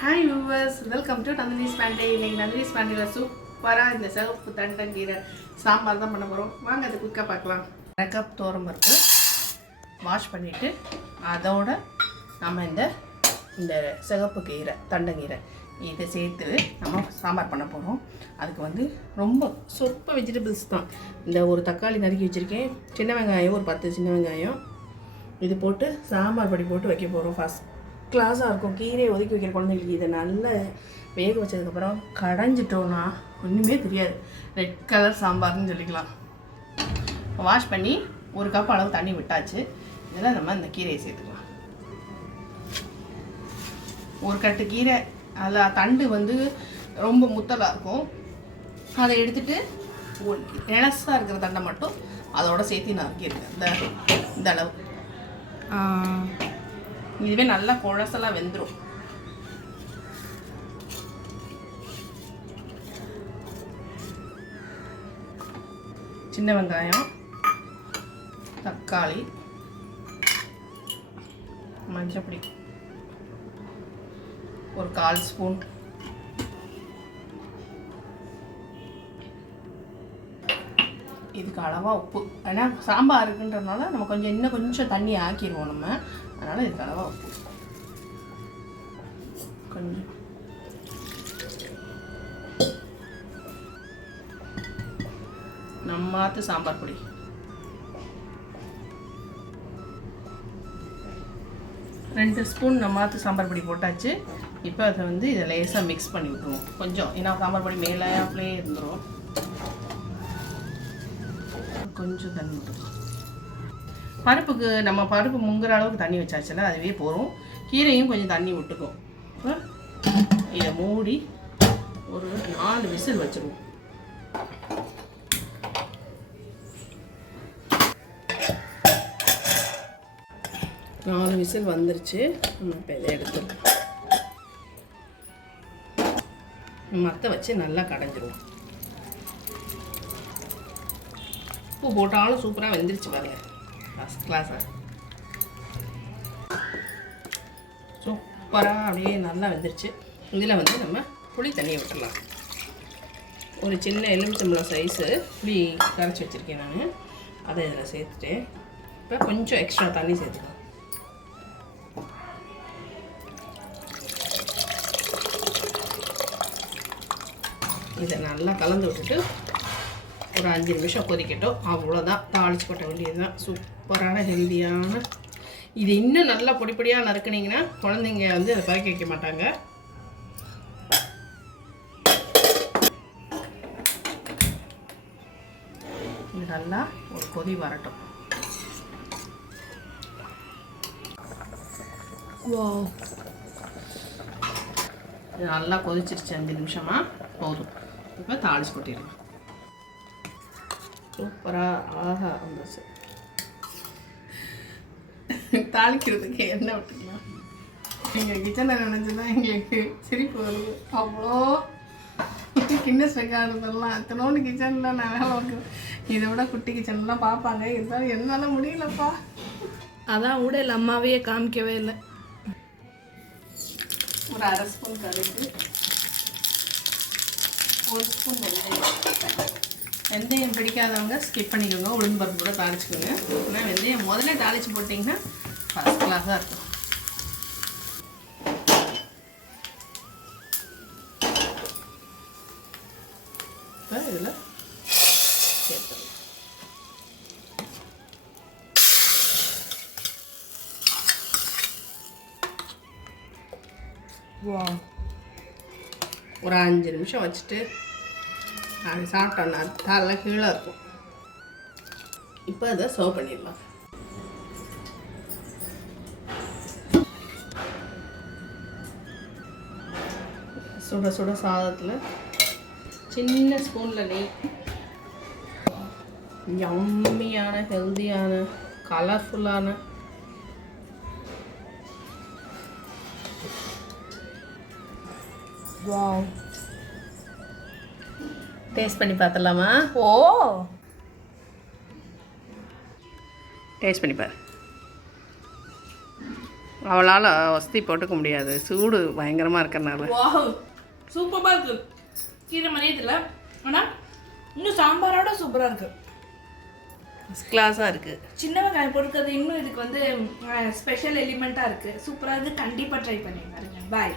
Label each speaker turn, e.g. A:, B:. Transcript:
A: Hi viewers welcome to Nandini's பேண்டே இன்னைக்கு நந்தினிஸ் பேண்டையில் சூப்பராக இந்த சிவப்பு தண்டங்கீரை சாம்பார் தான் பண்ண போகிறோம் வாங்க அது குயிக்காக பார்க்கலாம். அரை கப் தோரம் பருப்பு வாஷ் பண்ணிவிட்டு அதோட நம்ம இந்த இந்த சிகப்பு கீரை தண்டங்கீரை இதை சேர்த்து நம்ம சாம்பார் பண்ண போகிறோம் அதுக்கு வந்து ரொம்ப சொற்ப வெஜிடபிள்ஸ் தான். இந்த ஒரு தக்காளி நறுக்கி வச்சுருக்கேன். சின்ன வெங்காயம் ஒரு பத்து சின்ன வெங்காயம். இது போட்டு சாம்பார் பொடி போட்டு வைக்க போகிறோம் ஃபஸ்ட் கிளாஸாக இருக்கும். கீரையை ஒதுக்கி வைக்கிற குழந்தைங்களுக்கு இதை நல்லா வேக வச்சதுக்கப்புறம் கடைஞ்சிட்டோன்னா ஒன்றுமே தெரியாது. ரெட் கலர் சாம்பார்னு சொல்லிக்கலாம். வாஷ் பண்ணி ஒரு கப் அளவு தண்ணி விட்டாச்சு. இதில் நம்ம இந்த கீரையை சேர்த்துக்கலாம். ஒரு கட்டு கீரை அதில் தண்டு வந்து ரொம்ப முத்தலாக இருக்கும். அதை எடுத்துட்டு இலசாக இருக்கிற தண்டை மட்டும் அதோட சேர்த்து நான் இந்த இந்த அளவு. இதுவே நல்லா குழசெல்லாம் வெந்துடும் சின்ன வெங்காயம் தக்காளி மஞ்சப்பொடி ஒரு கால் ஸ்பூன். இதுக்கு அளவாக உப்பு. ஏன்னா சாம்பார் இருக்குன்றதுனால நம்ம கொஞ்சம் இன்னும் கொஞ்சம் தண்ணி ஆக்கிடுவோம் நம்ம. அதனால் இதுக்கு அளவாக உப்பு கொஞ்சம். நம்மாத்து சாம்பார் பொடி. ரெண்டு ஸ்பூன் நம்மாத்து சாம்பார் பொடி போட்டாச்சு. இப்போ அதை வந்து இதை லேசாக மிக்ஸ் பண்ணி விட்டுருவோம். கொஞ்சம். ஏன்னா சாம்பார் பொடி மேலே அப்படியே இருந்துடும் கொஞ்சம் தண்ணி விட்டுருவோம் பருப்புக்கு நம்ம பருப்பு முங்குற அளவுக்கு தண்ணி வச்சாச்சுல அதுவே போதும். கீரையும் கொஞ்சம் தண்ணி விட்டுக்கும் இதை மூடி ஒரு நாலு விசில் வச்சுருவோம். நாலு விசில் வந்துருச்சு. நம்ம இப்போ இதை எடுத்துருவோம் மற்ற வச்சு நல்லா கடைஞ்சிருவோம் உப்பு போட்டாலும் சூப்பராக வெந்துருச்சு பாருங்கள் ஃபஸ்ட் கிளாஸாக சூப்பராக அப்படியே நல்லா வெந்துருச்சு. இதில் வந்து நம்ம புளி தண்ணியை விட்டுடலாம் ஒரு சின்ன எலுமிச்சம்பழம் சைஸு புளி கரைச்சி வச்சுருக்கேன் நான். அதை இதில் சேர்த்துட்டு இப்போ கொஞ்சம் எக்ஸ்ட்ரா தண்ணி சேர்த்துக்கலாம். இதை நல்லா கலந்து விட்டுட்டு ஒரு அஞ்சு நிமிஷம் கொதிக்கட்டும். அவ்வளோதான் தாளிச்சு கொட்ட வேண்டியது தான் சூப்பரான ஹெல்த்தியான. இது இன்னும் நல்லா பொடி பொடியாக நறுக்குனீங்கன்னா குழந்தைங்க வந்து அதை பறக்க வைக்க மாட்டாங்க. இது நல்லா ஒரு கொதி வரட்டும். இது நல்லா கொதிச்சிருச்சு அஞ்சு நிமிஷமா. போதும். இப்போ தாளிச்சு கொட்டிடலாம். சூப்பராக ஆஹா வந்துச்சு தாளிக்கிறதுக்கு என்ன விட்டுக்கலாம் எங்கள் கிச்சனை நினச்சி தான் எங்களுக்கு சிரிப்பு வருது. அவ்வளோ கின்னஸ் ரெக்கார்டுலாம் இத்தனோண்டு கிச்சனில் நான் வேலை பார்க்குறேன். இதை விட குட்டி கிச்சன்லாம் பார்ப்பாங்க. இருந்தாலும் என்னால் முடியலப்பா.
B: அதான் ஊடல் அம்மாவையே காமிக்கவே இல்லை.
A: ஒரு அரை ஸ்பூன் கடுகு ஒரு ஸ்பூன் வெந்தயம். வெந்தயம் பிடிக்காதவங்க ஸ்கிப் பண்ணிக்கோங்க. உளுந்து பருப்பு கூட தாளிச்சுக்கோங்க. ஆனால் வெந்தயம் முதல்ல தாளிச்சு போட்டிங்கன்னா ஃபஸ்ட் கிளாஸாக இருக்கும். இப்போ இதில் சேர்த்துடலாம். ஒரு அஞ்சு நிமிஷம் வச்சுட்டு அது சாப்பிட்டோம்னா தலை கீழே இருக்கும். இப்போ அதை சர்வ் பண்ணிடலாம். சுட சுட சாதத்தில் சின்ன ஸ்பூனில் நெய். யம்மியான ஹெல்த்தியான கலர்ஃபுல்லான
B: வா
A: டேஸ்ட் பண்ணி பார்த்துடலாமா
B: ஓ.
A: டேஸ்ட் பண்ணி பாரு. அவளால் வசதி போட்டுக்க முடியாது. சூடு பயங்கரமாக இருக்கிறனால.
B: வாவ் சூப்பராக இருக்கு. கீரை மாதிரியே தெரியல. ஆனால் இன்னும் சாம்பாரோட சூப்பராக இருக்கு.
A: ஃபஸ்ட் கிளாஸாக இருக்குது
B: சின்ன வெங்காயம் போட்டுக்கிறது இன்னும் இதுக்கு வந்து ஸ்பெஷல் எலிமெண்ட்டாக இருக்குது சூப்பராக இருக்குது கண்டிப்பாக ட்ரை பண்ணி பாருங்க. பாய்